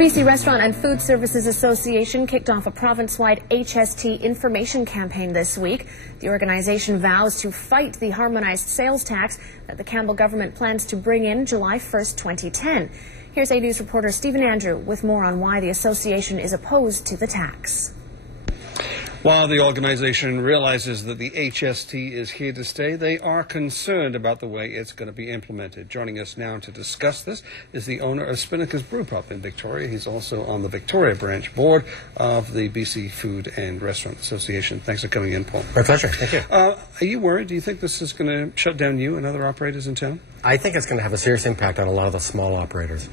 BC Restaurant and Food Services Association kicked off a province-wide HST information campaign this week. The organization vows to fight the harmonized sales tax that the Campbell government plans to bring in July 1st, 2010. Here's 8 News reporter Stephen Andrew with more on why the association is opposed to the tax. While the organization realizes that the HST is here to stay, they are concerned about the way it's going to be implemented. Joining us now to discuss this is the owner of Spinnaker's Brewpub in Victoria. He's also on the Victoria branch board of the BC Food and Restaurant Association. Thanks for coming in, Paul. My pleasure. Thank you. Are you worried? Do you think this is going to shut down you and other operators in town? I think it's going to have a serious impact on a lot of the small operators.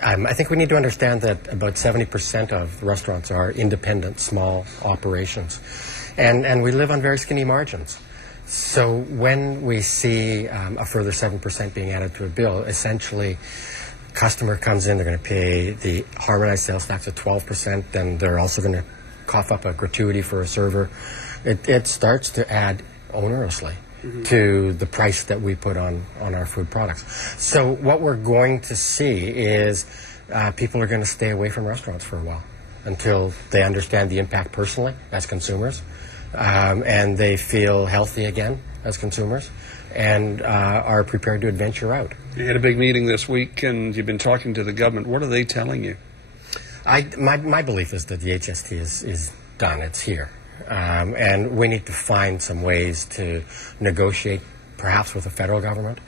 I think we need to understand that about 70% of restaurants are independent, small operations. And we live on very skinny margins. So when we see a further 7% being added to a bill, essentially, customer comes in, they're going to pay the harmonized sales tax at 12%, and they're also going to cough up a gratuity for a server. It starts to add onerously to the price that we put on our food products. So what we're going to see is people are going to stay away from restaurants for a while until they understand the impact personally as consumers, and they feel healthy again as consumers, and are prepared to adventure out. You had a big meeting this week, and you've been talking to the government. What are they telling you? My belief is that the HST is done. It's here. And we need to find some ways to negotiate, perhaps with the federal government,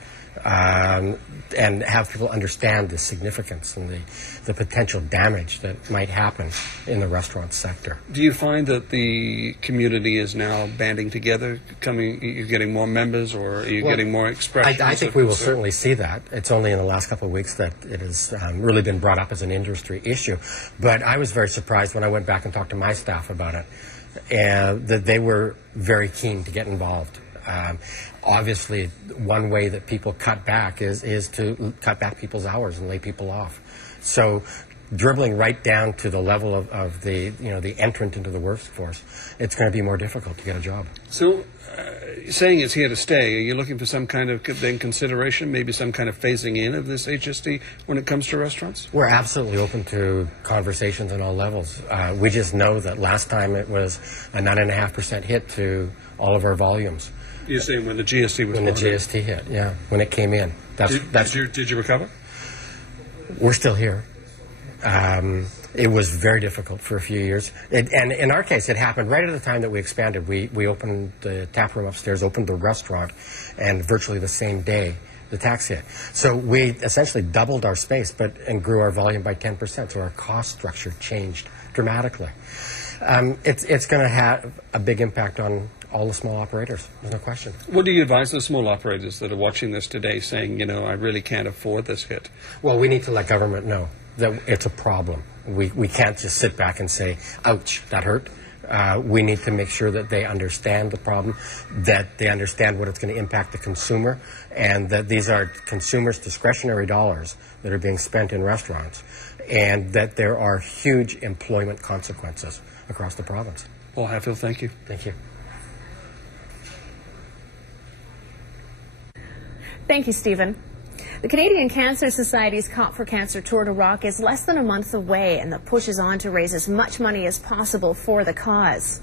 and have people understand the significance and the potential damage that might happen in the restaurant sector. Do you find that the community is now banding together, you're getting more members, or are you getting more expressions? I think we will certainly see that. It's only in the last couple of weeks that it has really been brought up as an industry issue. But I was very surprised when I went back and talked to my staff about it, that they were very keen to get involved. Obviously, one way that people cut back is to cut back people's hours and lay people off. So, dribbling right down to the level of the entrant into the workforce, it's going to be more difficult to get a job. So, saying it's here to stay, are you looking for some kind of then consideration, maybe some kind of phasing in of this HST when it comes to restaurants? We're absolutely open to conversations on all levels. We just know that last time it was a 9.5% hit to all of our volumes. You're saying when the GST was when the GST hit, yeah, when it came in. Did you recover? We're still here. It was very difficult for a few years. And in our case, it happened right at the time that we expanded. We opened the tap room upstairs, opened the restaurant, and virtually the same day, the tax hit. So we essentially doubled our space and grew our volume by 10%. So our cost structure changed dramatically. It's going to have a big impact on all the small operators, there's no question. What do you advise the small operators that are watching this today saying, I really can't afford this hit? Well, we need to let government know that it's a problem. We can't just sit back and say, ouch, that hurt. We need to make sure that they understand the problem, that they understand what it's going to impact the consumer, and that these are consumers' discretionary dollars that are being spent in restaurants, and that there are huge employment consequences across the province. Paul Hatfield, thank you. Thank you. Thank you, Stephen. The Canadian Cancer Society's Cop for Cancer Tour de Rock is less than a month away, and the push is on to raise as much money as possible for the cause.